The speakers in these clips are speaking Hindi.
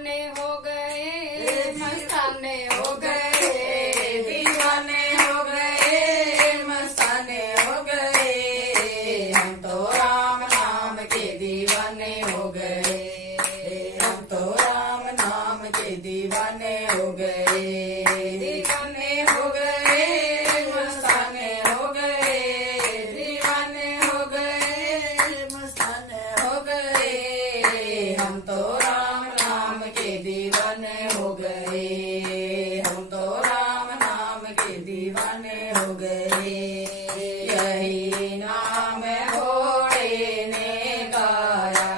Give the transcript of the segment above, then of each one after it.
दीवाने हो गए, मस्ताने हो गए, दीवाने हो गए, मस्ताने हो गए। हम तो राम नाम के दीवाने हो गए, हम तो राम नाम के दीवाने हो गए। दीवाने हो गए, मस्ताने हो गए, दीवाने हो गए, मस्ताने हो गए। हम तो राम नाम के दीवाने हो गए, हम तो राम नाम के दीवाने हो गए। यही नाम घोड़े ने गाया,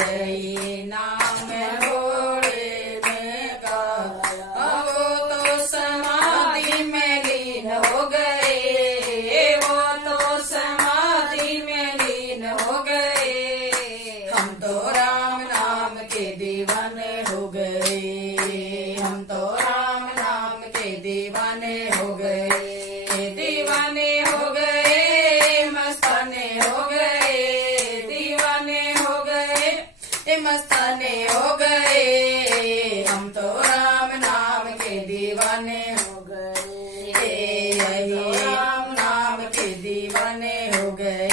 यही नाम घोड़े ने गाया। वो तो समाधि में लीन हो गए, वो तो समाधि में लीन हो गए। हम तो राम नाम के दीवाने हो गए, हम तो राम नाम के दीवाने हो गए। दीवाने हो गए, मस्ताने हो गए, दीवाने हो गए, मस्ताने हो गए। हम तो राम नाम के दीवाने हो गए, यही राम नाम के दीवाने हो गए।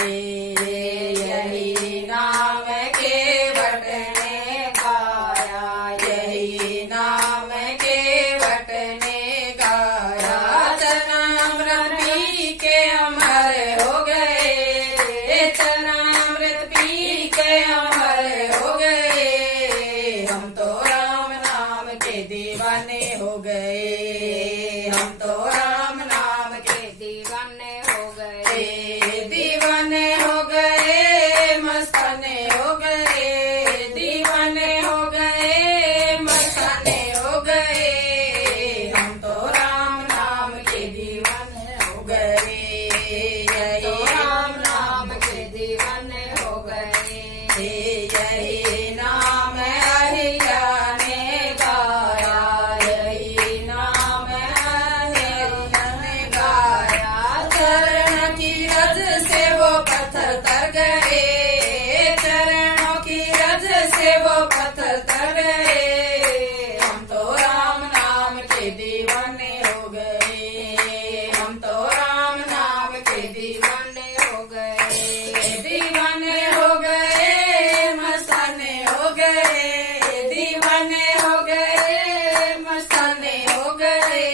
यही नाम के वट ने गाया, यही नाम के वट ने गाया। चरणामृत पी के अमर हो गए, चरणामृत पी के अमर हो गए। हम तो राम नाम के दीवाने हो गए, हम तो राम नाम के दीवाने हो गए, दीवाने हो गए, मस्ताने हो गए, दीवाने हो गए, मस्ताने हो गए। हम तो राम नाम के दीवाने हो गए, तो यही राम नाम के दीवाने हो गए। यही नाम अहिल्या ने गाया, यही नाम अहिल्या ने गाया। चरण की रज से वो पत्थर तर गए, चरणों की रज से वो पत्थर तर गए। हम तो राम नाम के दीवाने हो गए, हम तो राम नाम के दीवाने हो गए। दीवाने हो गए, मस्ताने हो गए, दीवाने हो गए, मस्ताने हो गए।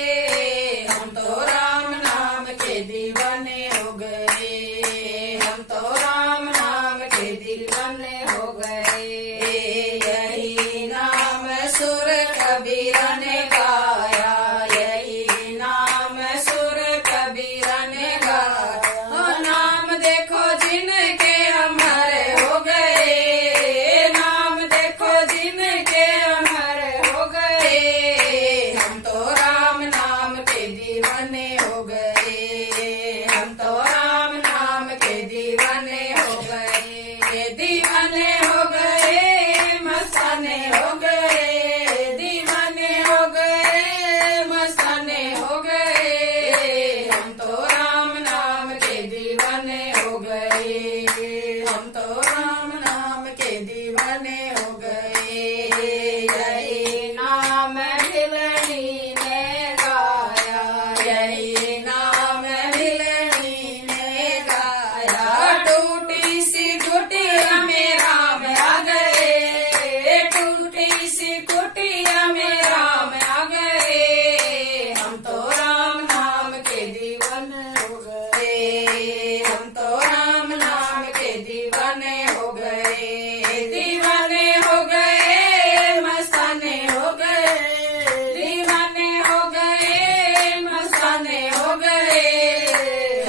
हम तो राम नाम के दीवाने हो गए, हम तो राम नाम के दीवाने हो गए। यही नाम सुर कबीरा ने गाया, यही नाम सुर कबीरा ने गाया। ओ नाम देखो जिनके अमर हो गए, नाम देखो जिनके अमर हो गए। हम तो राम नाम के दीवाने हो गए, हम तो राम नाम के दीवाने हो गए। दीवाने हो गए, मस्ताने हो गए, दीवाने हो गए, मस्ताने हो गए। हम तो राम नाम के दीवाने हो गए, हम तो राम नाम के दीवाने हो गए। यही नाम हिलनी ने गाया, यही नाम हिलनी ने गाया। टूटी सी कुटिया में राम आ गए, टूटी सी कुटिया में राम आ गए। हम तो राम नाम के दीवाने हो गए, हम तो राम नाम के दीवाने हो गए। दीवाने हो गए, मस्ताने हो गए, दीवाने हो गए, मस्ताने हो गए।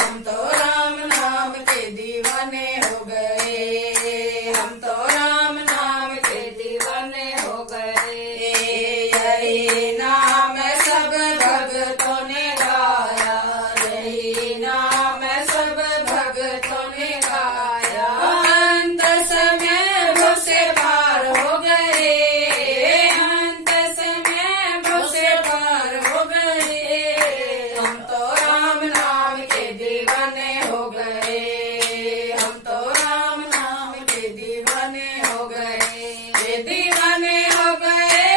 हम तो राम नाम के दीवाने हो गए, हम तो राम नाम के दीवाने हो गए। यही नाम सब भक्तों ने गाया, यही नाम सब भक्तों ने गाया। अंत समय भव से पार हो गए, अंत समय भव से पार हो गए। हम तो राम नाम के दीवाने हो गए, हम तो राम नाम के दीवाने हो गए। दीवाने हो गए,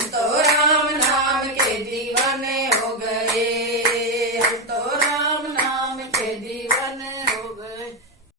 हम तो